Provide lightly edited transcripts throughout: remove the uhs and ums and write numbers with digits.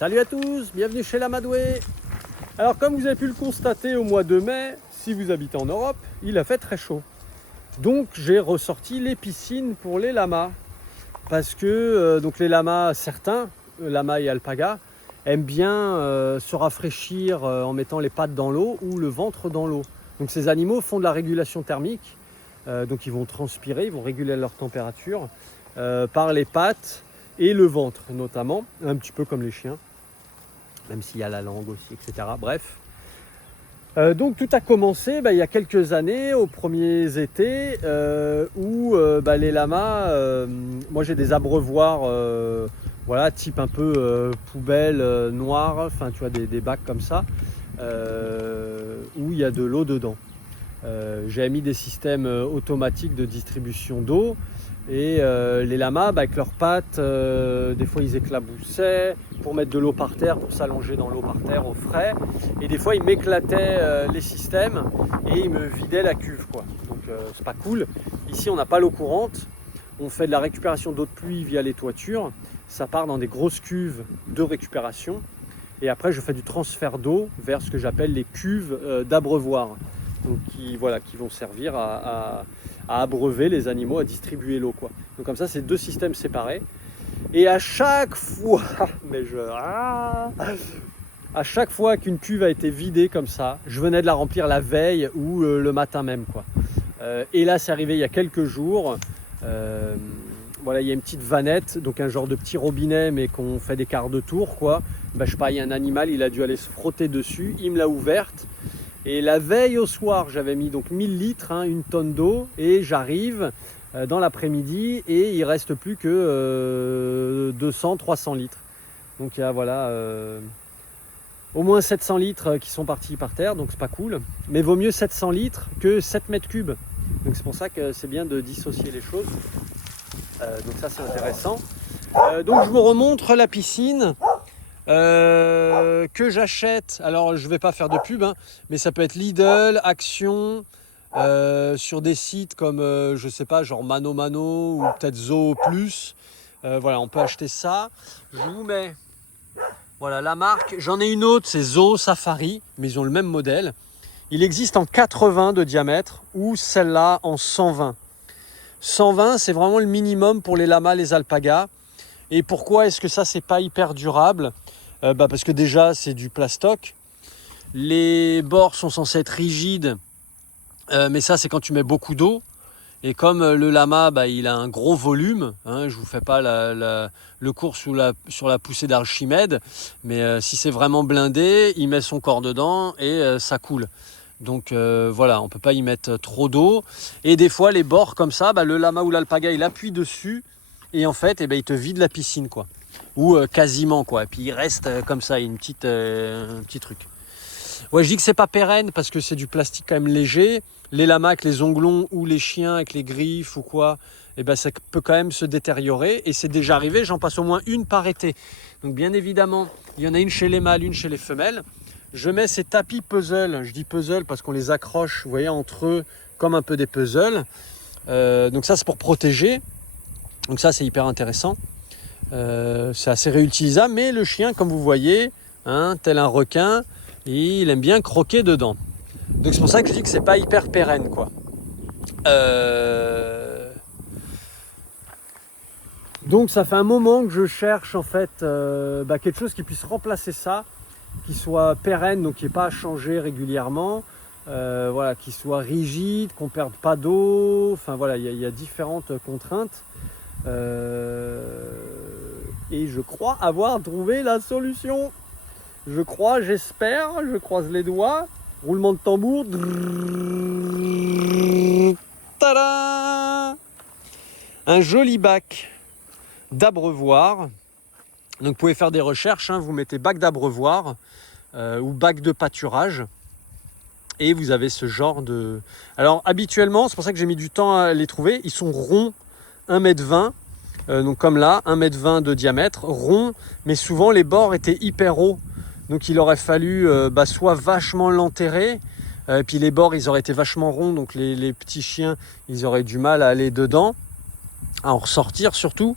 Salut à tous, bienvenue chez l'Amadoué. Alors comme vous avez pu le constater au mois de mai, si vous habitez en Europe, il a fait très chaud. Donc j'ai ressorti les piscines pour les lamas. Parce que donc les lamas, certains, lamas et alpagas, aiment bien se rafraîchir en mettant les pattes dans l'eau ou le ventre dans l'eau. Donc ces animaux font de la régulation thermique, donc ils vont transpirer, ils vont réguler leur température par les pattes et le ventre notamment, un petit peu comme les chiens, même s'il y a la langue aussi, etc. Bref. Donc tout a commencé il y a quelques années, aux premiers étés, où les lamas, moi j'ai des abreuvoirs, voilà, type un peu poubelle noire, enfin tu vois des bacs comme ça, où il y a de l'eau dedans. J'ai mis des systèmes automatiques de distribution d'eau. Et les lamas, avec leurs pattes, des fois ils éclaboussaient pour mettre de l'eau par terre, pour s'allonger dans l'eau par terre au frais. Et des fois ils m'éclataient les systèmes et ils me vidaient la cuve, quoi. Donc c'est pas cool. Ici on n'a pas l'eau courante, on fait de la récupération d'eau de pluie via les toitures. Ça part dans des grosses cuves de récupération. Et après je fais du transfert d'eau vers ce que j'appelle les cuves d'abreuvoir. Donc qui vont servir à abreuver les animaux, à distribuer l'eau, quoi. Donc comme ça, c'est deux systèmes séparés. Et à chaque fois, à chaque fois qu'une cuve a été vidée comme ça, je venais de la remplir la veille ou le matin même, quoi. Et là, c'est arrivé il y a quelques jours. Voilà, il y a une petite vanette, donc un genre de petit robinet, mais qu'on fait des quarts de tour, quoi. Je sais pas, il y a un animal, il a dû aller se frotter dessus, il me l'a ouverte. Et la veille au soir, j'avais mis donc 1000 litres, une tonne d'eau, et j'arrive dans l'après-midi et il ne reste plus que 200-300 litres. Donc il y a voilà, au moins 700 litres qui sont partis par terre, donc c'est pas cool. Mais vaut mieux 700 litres que 7 mètres cubes. Donc c'est pour ça que c'est bien de dissocier les choses. Donc ça c'est intéressant. Donc je vous remontre la piscine. Que j'achète, alors je vais pas faire de pub, mais ça peut être Lidl, Action, sur des sites comme je sais pas, genre Mano Mano ou peut-être Zoo Plus. Voilà, on peut acheter ça. Je vous mets voilà la marque. J'en ai une autre, c'est Zoo Safari, mais ils ont le même modèle. Il existe en 80 de diamètre ou celle-là en 120. 120, c'est vraiment le minimum pour les lamas, les alpagas. Et pourquoi est-ce que ça c'est pas hyper durable? Parce que déjà c'est du plastoc. Les bords sont censés être rigides, mais ça c'est quand tu mets beaucoup d'eau. Et comme le lama il a un gros volume, je vous fais pas le cours sur la poussée d'Archimède, mais si c'est vraiment blindé, il met son corps dedans et ça coule. Donc voilà, on peut pas y mettre trop d'eau. Et des fois les bords comme ça, le lama ou l'alpaga il appuie dessus et en fait il te vide la piscine, quoi. Ou quasiment, quoi. Et puis il reste comme ça, un petit truc. Ouais, je dis que c'est pas pérenne parce que c'est du plastique quand même léger. Les lamas avec les onglons ou les chiens avec les griffes ou quoi, ça peut quand même se détériorer. Et c'est déjà arrivé, j'en passe au moins une par été. Donc bien évidemment, il y en a une chez les mâles, une chez les femelles. Je mets ces tapis puzzle. Je dis puzzle parce qu'on les accroche, vous voyez, entre eux comme un peu des puzzles. Donc ça c'est pour protéger. Donc ça c'est hyper intéressant. C'est assez réutilisable, mais le chien, comme vous voyez, tel un requin, il aime bien croquer dedans. Donc c'est pour ça que je dis que c'est pas hyper pérenne, quoi. Donc ça fait un moment que je cherche en fait quelque chose qui puisse remplacer ça, qui soit pérenne, donc qui n'ait pas à changer régulièrement, voilà, qui soit rigide, qu'on perde pas d'eau. Enfin voilà, il y a différentes contraintes. Et je crois avoir trouvé la solution. Je crois, j'espère, je croise les doigts. Roulement de tambour. Tada! Un joli bac d'abreuvoir. Donc vous pouvez faire des recherches, vous mettez bac d'abreuvoir ou bac de pâturage. Et vous avez ce genre de... Alors habituellement, c'est pour ça que j'ai mis du temps à les trouver, ils sont ronds, 1,20 m. Donc comme là, 1,20 m de diamètre, rond, mais souvent les bords étaient hyper hauts. Donc il aurait fallu soit vachement l'enterrer, puis les bords ils auraient été vachement ronds, donc les petits chiens ils auraient du mal à aller dedans. à en ressortir surtout,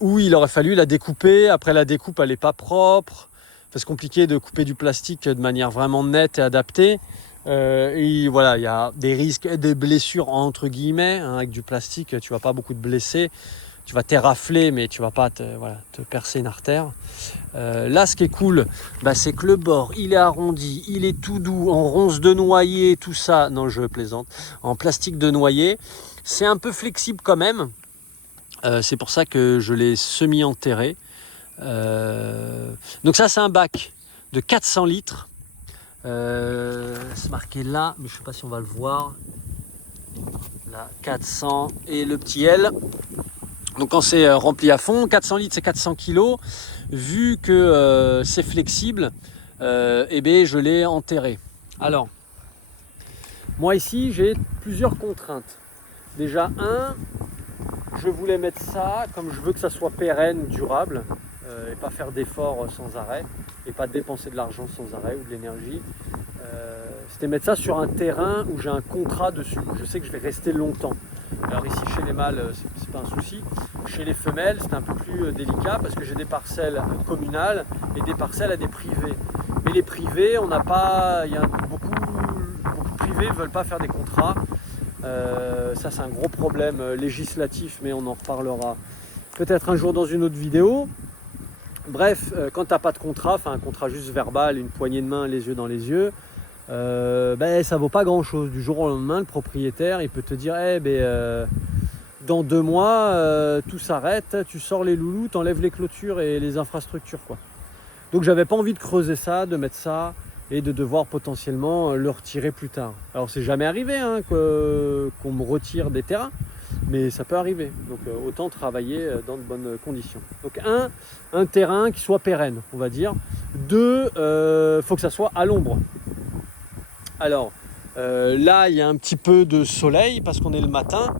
où il aurait fallu la découper. Après la découpe, elle n'est pas propre. Enfin, c'est compliqué de couper du plastique de manière vraiment nette et adaptée. Et voilà, il y a des risques, des blessures entre guillemets, hein, avec du plastique, tu vas pas beaucoup te blesser. Tu vas t'érafler, mais tu vas pas te percer une artère. Là, ce qui est cool, c'est que le bord, il est arrondi, il est tout doux, en ronce de noyer, tout ça. Non, je plaisante. En plastique de noyer. C'est un peu flexible quand même. C'est pour ça que je l'ai semi-enterré. Donc ça, c'est un bac de 400 litres. C'est marqué là, mais je ne sais pas si on va le voir. Là, 400 et le petit L. Donc quand c'est rempli à fond, 400 litres, c'est 400 kg. Vu que c'est flexible, je l'ai enterré. Alors, moi ici, j'ai plusieurs contraintes. Déjà, je voulais mettre ça, comme je veux que ça soit pérenne, durable, et pas faire d'efforts sans arrêt, et pas dépenser de l'argent sans arrêt ou de l'énergie. C'était mettre ça sur un terrain où j'ai un contrat dessus. Je sais que je vais rester longtemps. Alors ici, chez les mâles, c'est pas un souci. Chez les femelles, c'est un peu plus délicat parce que j'ai des parcelles communales et des parcelles à des privés. Mais les privés, on n'a pas, il y a beaucoup de privés ne veulent pas faire des contrats. Ça, c'est un gros problème législatif, mais on en reparlera peut-être un jour dans une autre vidéo. Bref, quand tu n'as pas de contrat, enfin un contrat juste verbal, une poignée de main, les yeux dans les yeux, ça vaut pas grand chose. Du jour au lendemain, le propriétaire il peut te dire dans 2 mois tout s'arrête, tu sors les loulous, t'enlèves les clôtures et les infrastructures quoi. Donc j'avais pas envie de creuser ça, de mettre ça et de devoir potentiellement le retirer plus tard. Alors c'est jamais arrivé qu'on me retire des terrains, mais ça peut arriver. Donc autant travailler dans de bonnes conditions. Donc un terrain qui soit pérenne, on va dire. 2, faut que ça soit à l'ombre. Alors là, il y a un petit peu de soleil parce qu'on est le matin.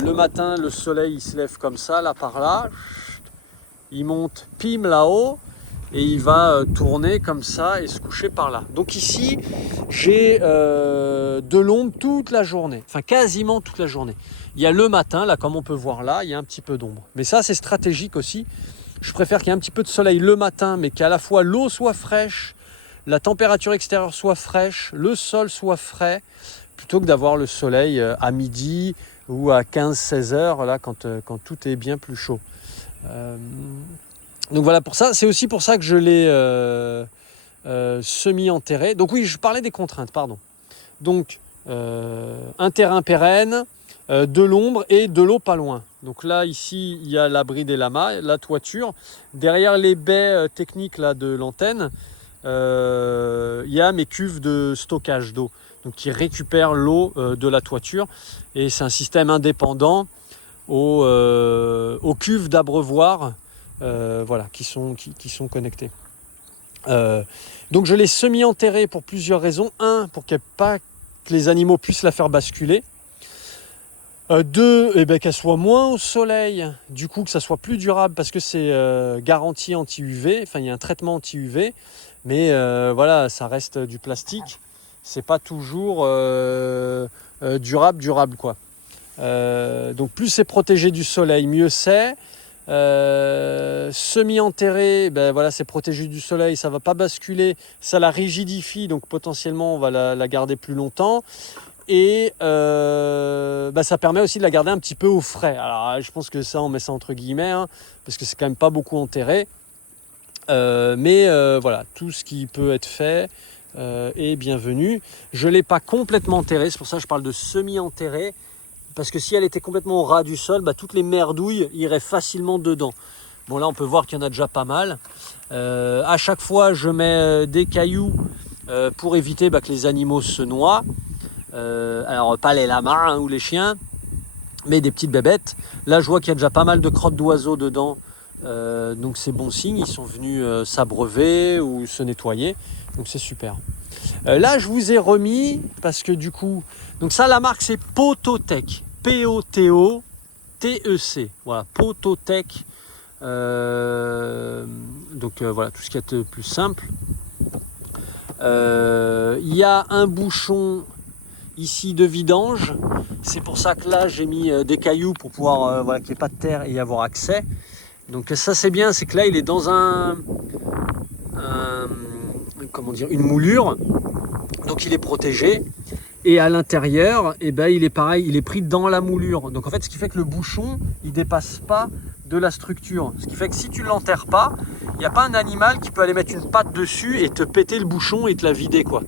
Le matin, le soleil il se lève comme ça, là par là. Il monte pim là-haut et il va tourner comme ça et se coucher par là. Donc ici, j'ai de l'ombre toute la journée, enfin quasiment toute la journée. Il y a le matin, là comme on peut voir là, il y a un petit peu d'ombre. Mais ça, c'est stratégique aussi. Je préfère qu'il y ait un petit peu de soleil le matin, mais qu'à la fois l'eau soit fraîche, la température extérieure soit fraîche, le sol soit frais, plutôt que d'avoir le soleil à midi ou à 15-16 heures, là, quand tout est bien plus chaud. Donc voilà, pour ça, c'est aussi pour ça que je l'ai semi-enterré. Donc oui, je parlais des contraintes, pardon. Donc, un terrain pérenne, de l'ombre et de l'eau pas loin. Donc là, ici, il y a l'abri des lamas, la toiture. Derrière les baies techniques là, de l'antenne, il y a mes cuves de stockage d'eau, donc qui récupèrent l'eau de la toiture. Et c'est un système indépendant aux cuves d'abreuvoir qui sont connectées. Donc je l'ai semi-enterré pour plusieurs raisons. Pour que les animaux puissent la faire basculer. 2, qu'elle soit moins au soleil, du coup que ça soit plus durable parce que c'est garanti anti-UV, enfin il y a un traitement anti-UV, mais ça reste du plastique, c'est pas toujours durable quoi. Donc plus c'est protégé du soleil, mieux c'est. Semi-enterré, c'est protégé du soleil, ça va pas basculer, ça la rigidifie, donc potentiellement on va la garder plus longtemps. Et ça permet aussi de la garder un petit peu au frais. Alors je pense que ça, on met ça entre guillemets, parce que c'est quand même pas beaucoup enterré. Tout ce qui peut être fait est bienvenu. Je ne l'ai pas complètement enterré, c'est pour ça que je parle de semi-enterré. Parce que si elle était complètement au ras du sol, toutes les merdouilles iraient facilement dedans. Bon là on peut voir qu'il y en a déjà pas mal. À chaque fois je mets des cailloux pour éviter que les animaux se noient. Alors pas les lamas ou les chiens, mais des petites bébêtes. Là je vois qu'il y a déjà pas mal de crottes d'oiseaux dedans, donc c'est bon signe, ils sont venus s'abreuver ou se nettoyer, donc c'est super. Là je vous ai remis, parce que du coup, donc ça la marque c'est Pototec, P-O-T-O-T-E-C, voilà, Pototec, tout ce qui est de plus simple. Il y a un bouchon ici de vidange. C'est pour ça que là j'ai mis des cailloux pour pouvoir voilà, qu'il n'y ait pas de terre et y avoir accès. Donc ça c'est bien, c'est que là il est dans comment dire, une moulure, donc il est protégé. Et à l'intérieur, eh ben, il est pareil, il est pris dans la moulure. Donc en fait, ce qui fait que le bouchon, il ne dépasse pas de la structure. Ce qui fait que si tu ne l'enterres pas, il n'y a pas un animal qui peut aller mettre une patte dessus et te péter le bouchon et te la vider, quoi.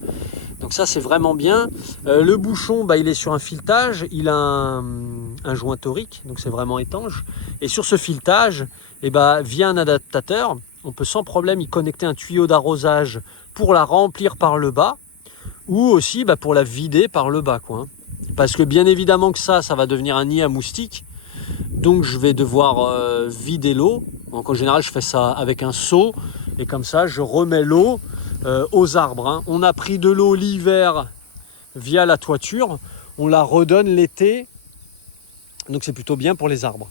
Donc ça, c'est vraiment bien. Le bouchon, bah, il est sur un filetage, il a un joint torique, donc c'est vraiment étanche. Et sur ce filetage, eh ben, via un adaptateur, on peut sans problème y connecter un tuyau d'arrosage pour la remplir par le bas, ou aussi bah, pour la vider par le bas, quoi. Parce que bien évidemment que ça va devenir un nid à moustiques. Donc je vais devoir vider l'eau. Donc en général je fais ça avec un seau. Et comme ça je remets l'eau aux arbres, hein. On a pris de l'eau l'hiver via la toiture. On la redonne l'été. Donc c'est plutôt bien pour les arbres.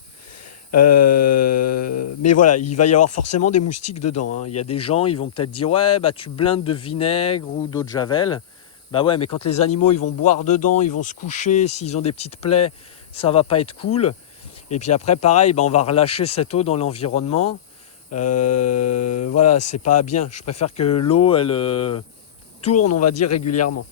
Mais voilà, il va y avoir forcément des moustiques dedans, hein. Il y a des gens, ils vont peut-être dire ouais, bah tu blindes de vinaigre ou d'eau de javel. Bah ouais, mais quand les animaux ils vont boire dedans, ils vont se coucher, s'ils ont des petites plaies, ça va pas être cool. Et puis après, pareil, bah, on va relâcher cette eau dans l'environnement. Voilà, c'est pas bien. Je préfère que l'eau elle tourne, on va dire, régulièrement.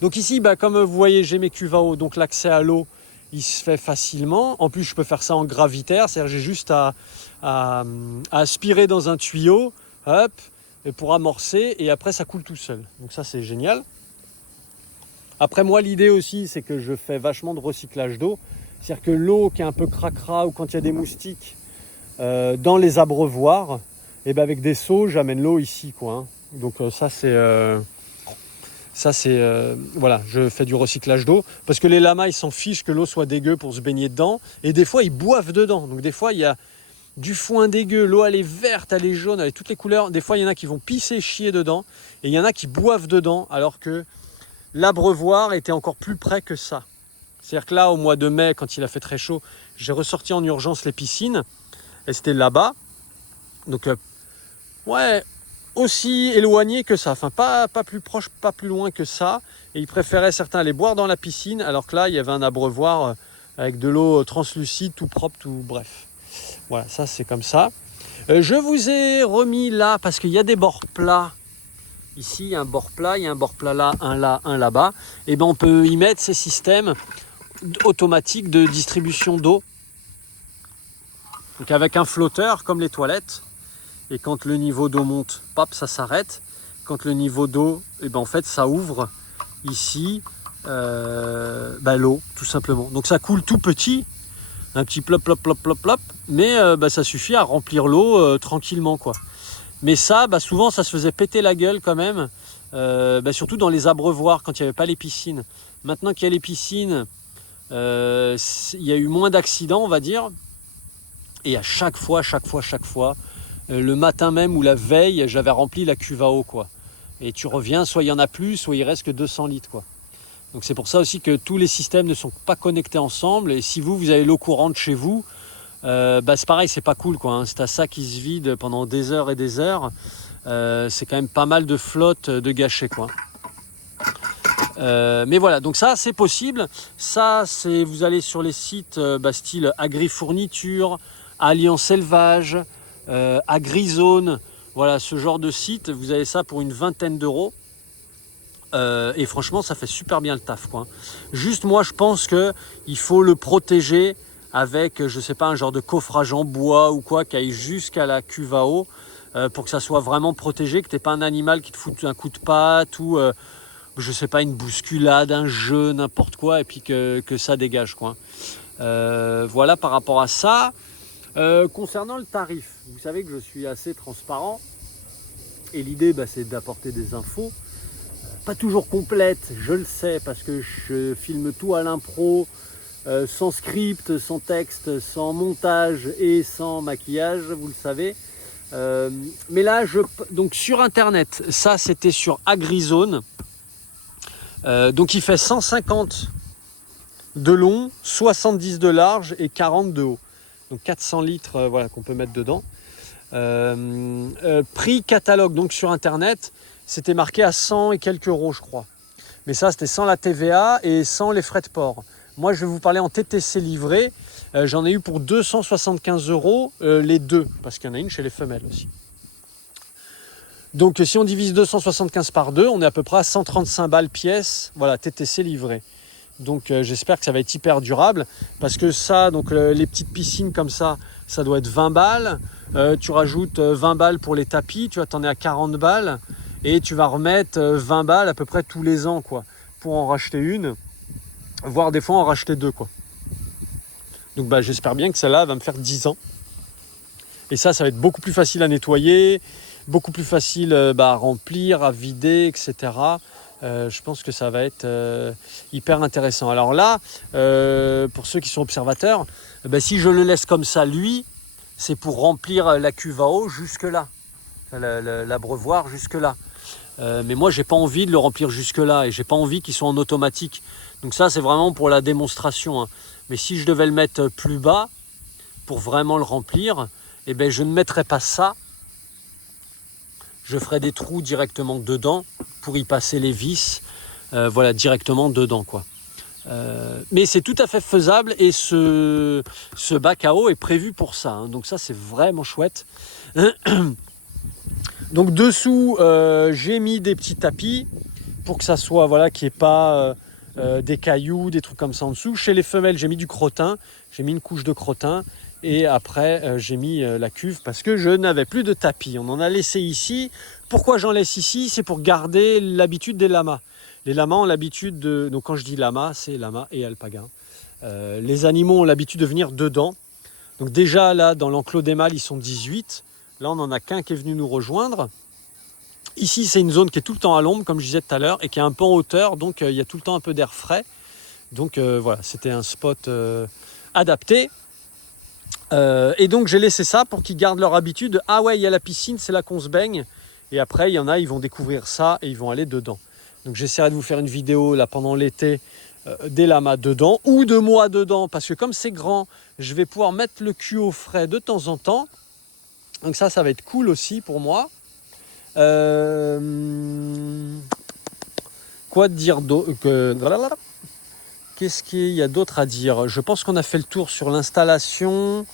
Donc ici, bah, comme vous voyez, j'ai mes cuves à eau, donc l'accès à l'eau il se fait facilement. En plus, je peux faire ça en gravitaire, c'est-à-dire j'ai juste à aspirer dans un tuyau, hop, pour amorcer, et après ça coule tout seul. Donc ça, c'est génial. Après, moi, l'idée aussi, c'est que je fais vachement de recyclage d'eau. C'est-à-dire que l'eau qui est un peu cracra ou quand il y a des moustiques dans les abreuvoirs, et ben avec des seaux, j'amène l'eau ici, quoi, hein. Donc ça, c'est voilà, je fais du recyclage d'eau parce que les lamas ils s'en fichent que l'eau soit dégueu pour se baigner dedans et des fois ils boivent dedans. Donc des fois il y a du foin dégueu, l'eau elle est verte, elle est jaune, elle est toutes les couleurs. Des fois il y en a qui vont pisser, chier dedans et il y en a qui boivent dedans alors que l'abreuvoir était encore plus près que ça. C'est-à-dire que là au mois de mai quand il a fait très chaud, j'ai ressorti en urgence les piscines et c'était là-bas. Donc ouais, aussi éloigné que ça, enfin pas plus proche, pas plus loin que ça. Et ils préféraient certains aller boire dans la piscine, alors que là il y avait un abreuvoir avec de l'eau translucide, tout propre, tout bref. Voilà, ça c'est comme ça. Je vous ai remis là, parce qu'il y a des bords plats. Ici il y a un bord plat, il y a un bord plat là, un là-bas. Et ben on peut y mettre ces systèmes automatiques de distribution d'eau. Donc avec un flotteur comme les toilettes. Et quand le niveau d'eau monte, pop, ça s'arrête. Quand le niveau d'eau, eh ben en fait, ça ouvre ici l'eau, tout simplement. Donc ça coule tout petit, un petit plop, plop, plop, plop, plop, mais ça suffit à remplir l'eau tranquillement, quoi. Mais ça, souvent, ça se faisait péter la gueule quand même, surtout dans les abreuvoirs, quand il n'y avait pas les piscines. Maintenant qu'il y a les piscines, il y a eu moins d'accidents, on va dire. Et à chaque fois, le matin même ou la veille, j'avais rempli la cuve à eau, quoi. Et tu reviens, soit il y en a plus, soit il reste que 200 litres, quoi. Donc c'est pour ça aussi que tous les systèmes ne sont pas connectés ensemble. Et si vous avez l'eau courante chez vous, c'est pareil, c'est pas cool, quoi, hein. C'est à ça qui se vide pendant des heures et des heures. C'est quand même pas mal de flotte de gâchés, quoi. Mais voilà, donc ça c'est possible. Ça, c'est vous allez sur les sites style Agri-Fourniture, Alliance Élevage, AgriZone, voilà ce genre de site, vous avez ça pour une vingtaine d'euros. Et franchement ça fait super bien le taf, quoi. Juste moi je pense que il faut le protéger avec, je sais pas, un genre de coffrage en bois ou quoi qui aille jusqu'à la cuve à eau pour que ça soit vraiment protégé, que t'aies pas un animal qui te fout un coup de patte ou je sais pas, une bousculade, un jeu, n'importe quoi, et puis que ça dégage, quoi. Voilà par rapport à ça. Concernant le tarif, vous savez que je suis assez transparent et l'idée c'est d'apporter des infos, pas toujours complètes, je le sais, parce que je filme tout à l'impro, sans script, sans texte, sans montage et sans maquillage, vous le savez. Mais là, donc sur internet, ça c'était sur AgriZone, donc il fait 150 de long, 70 de large et 40 de haut. Donc 400 litres voilà, qu'on peut mettre dedans. Prix catalogue, donc sur internet, c'était marqué à 100 et quelques euros, je crois. Mais ça, c'était sans la TVA et sans les frais de port. Moi, je vais vous parler en TTC livré. J'en ai eu pour 275 € les deux, parce qu'il y en a une chez les femelles aussi. Donc si on divise 275 par 2, on est à peu près à 135 balles pièce, voilà, TTC livré. Donc j'espère que ça va être hyper durable, parce que ça, donc les petites piscines comme ça doit être 20 balles. Tu rajoutes 20 balles pour les tapis, tu vas t'en es à 40 balles, et tu vas remettre 20 balles à peu près tous les ans, quoi, pour en racheter une, voire des fois en racheter deux, quoi. Donc j'espère bien que celle-là va me faire 10 ans. Et ça va être beaucoup plus facile à nettoyer, beaucoup plus facile à remplir, à vider, etc. Je pense que ça va être hyper intéressant. Alors là, pour ceux qui sont observateurs, si je le laisse comme ça, lui, c'est pour remplir la cuve à eau jusque là, l'abreuvoir jusque là. Mais moi, j'ai pas envie de le remplir jusque là, et j'ai pas envie qu'il soit en automatique. Donc ça, c'est vraiment pour la démonstration, hein. Mais si je devais le mettre plus bas pour vraiment le remplir, je ne mettrais pas ça. Je ferai des trous directement dedans pour y passer les vis, voilà, directement dedans, quoi. Mais c'est tout à fait faisable, et ce bac à eau est prévu pour ça, hein. Donc ça, c'est vraiment chouette. Donc dessous, j'ai mis des petits tapis pour que ça soit, voilà, qu'il n'y ait pas des cailloux, des trucs comme ça en dessous. Chez les femelles, j'ai mis du crottin, j'ai mis une couche de crottin. Et après, j'ai mis la cuve parce que je n'avais plus de tapis. On en a laissé ici. Pourquoi j'en laisse ici? C'est pour garder l'habitude des lamas. Les lamas ont l'habitude de... Donc quand je dis lama, c'est lama et alpaga. Les animaux ont l'habitude de venir dedans. Donc déjà là, dans l'enclos des mâles, ils sont 18. Là, on n'en a qu'un qui est venu nous rejoindre. Ici, c'est une zone qui est tout le temps à l'ombre, comme je disais tout à l'heure, et qui est un peu en hauteur. Donc il y a tout le temps un peu d'air frais. Donc voilà, c'était un spot adapté. Et donc j'ai laissé ça pour qu'ils gardent leur habitude. Ah ouais, il y a la piscine, c'est là qu'on se baigne. Et après, il y en a, ils vont découvrir ça et ils vont aller dedans. Donc j'essaierai de vous faire une vidéo là pendant l'été des lamas dedans ou de moi dedans. Parce que comme c'est grand, je vais pouvoir mettre le cul au frais de temps en temps. Donc ça va être cool aussi pour moi. Quoi dire d'autre? Qu'est-ce qu'il y a d'autre à dire? Je pense qu'on a fait le tour sur l'installation,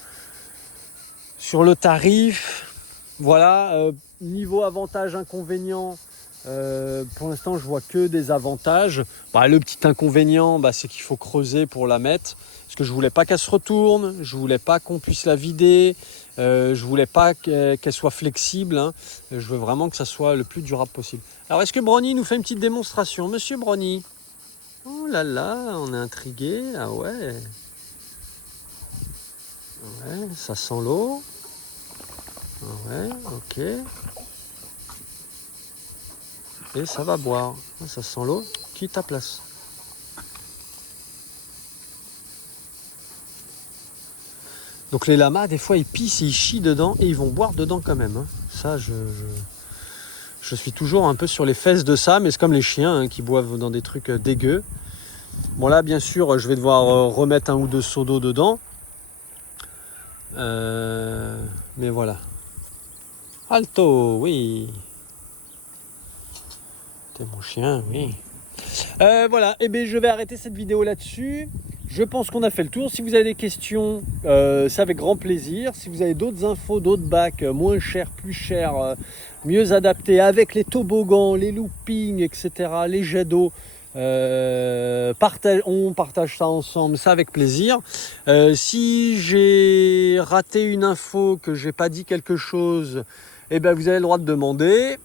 sur le tarif. Voilà, niveau avantage, inconvénient, pour l'instant je vois que des avantages. Le petit inconvénient, c'est qu'il faut creuser pour la mettre. Parce que je voulais pas qu'elle se retourne, je voulais pas qu'on puisse la vider, je voulais pas qu'elle soit flexible, hein. Je veux vraiment que ça soit le plus durable possible. Alors est-ce que Brony nous fait une petite démonstration? Monsieur Brony? Oh là là, on est intrigué. Ah ouais. Ouais, ça sent l'eau. Ah ouais, ok. Et ça va boire. Ça sent l'eau. Quitte ta place. Donc les lamas, des fois, ils pissent et ils chient dedans et ils vont boire dedans quand même, hein. Ça, je suis toujours un peu sur les fesses de ça, mais c'est comme les chiens, hein, qui boivent dans des trucs dégueux. Bon là, bien sûr, je vais devoir remettre un ou deux seaux d'eau dedans. Mais voilà. Alto, oui. T'es mon chien, oui. Voilà, je vais arrêter cette vidéo là-dessus. Je pense qu'on a fait le tour. Si vous avez des questions, c'est avec grand plaisir. Si vous avez d'autres infos, d'autres bacs moins chers, plus chers, mieux adaptés, avec les toboggans, les loopings, etc., les jets d'eau, on partage ça ensemble, ça avec plaisir. Si j'ai raté une info, que j'ai pas dit quelque chose, vous avez le droit de demander.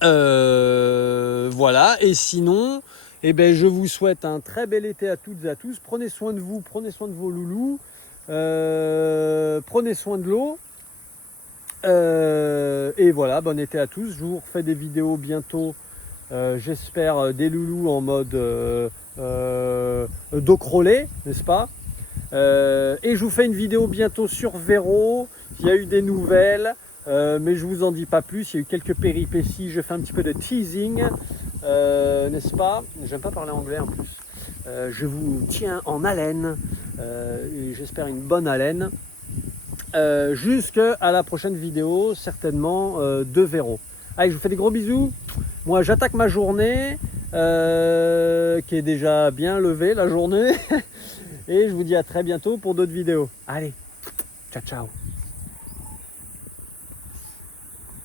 Voilà, et sinon, je vous souhaite un très bel été à toutes et à tous. Prenez soin de vous, prenez soin de vos loulous, prenez soin de l'eau. Et voilà, bon été à tous. Je vous refais des vidéos bientôt, j'espère, des loulous en mode dos crawlé, n'est-ce pas? Et je vous fais une vidéo bientôt sur Véro. Il y a eu des nouvelles. Mais je vous en dis pas plus, il y a eu quelques péripéties, je fais un petit peu de teasing, n'est-ce pas? J'aime pas parler anglais en plus. Je vous tiens en haleine, et j'espère une bonne haleine, jusqu'à la prochaine vidéo, certainement de Véro. Allez, je vous fais des gros bisous. Moi, j'attaque ma journée. qui est déjà bien levé la journée. Et je vous dis à très bientôt pour d'autres vidéos. Allez, ciao ciao.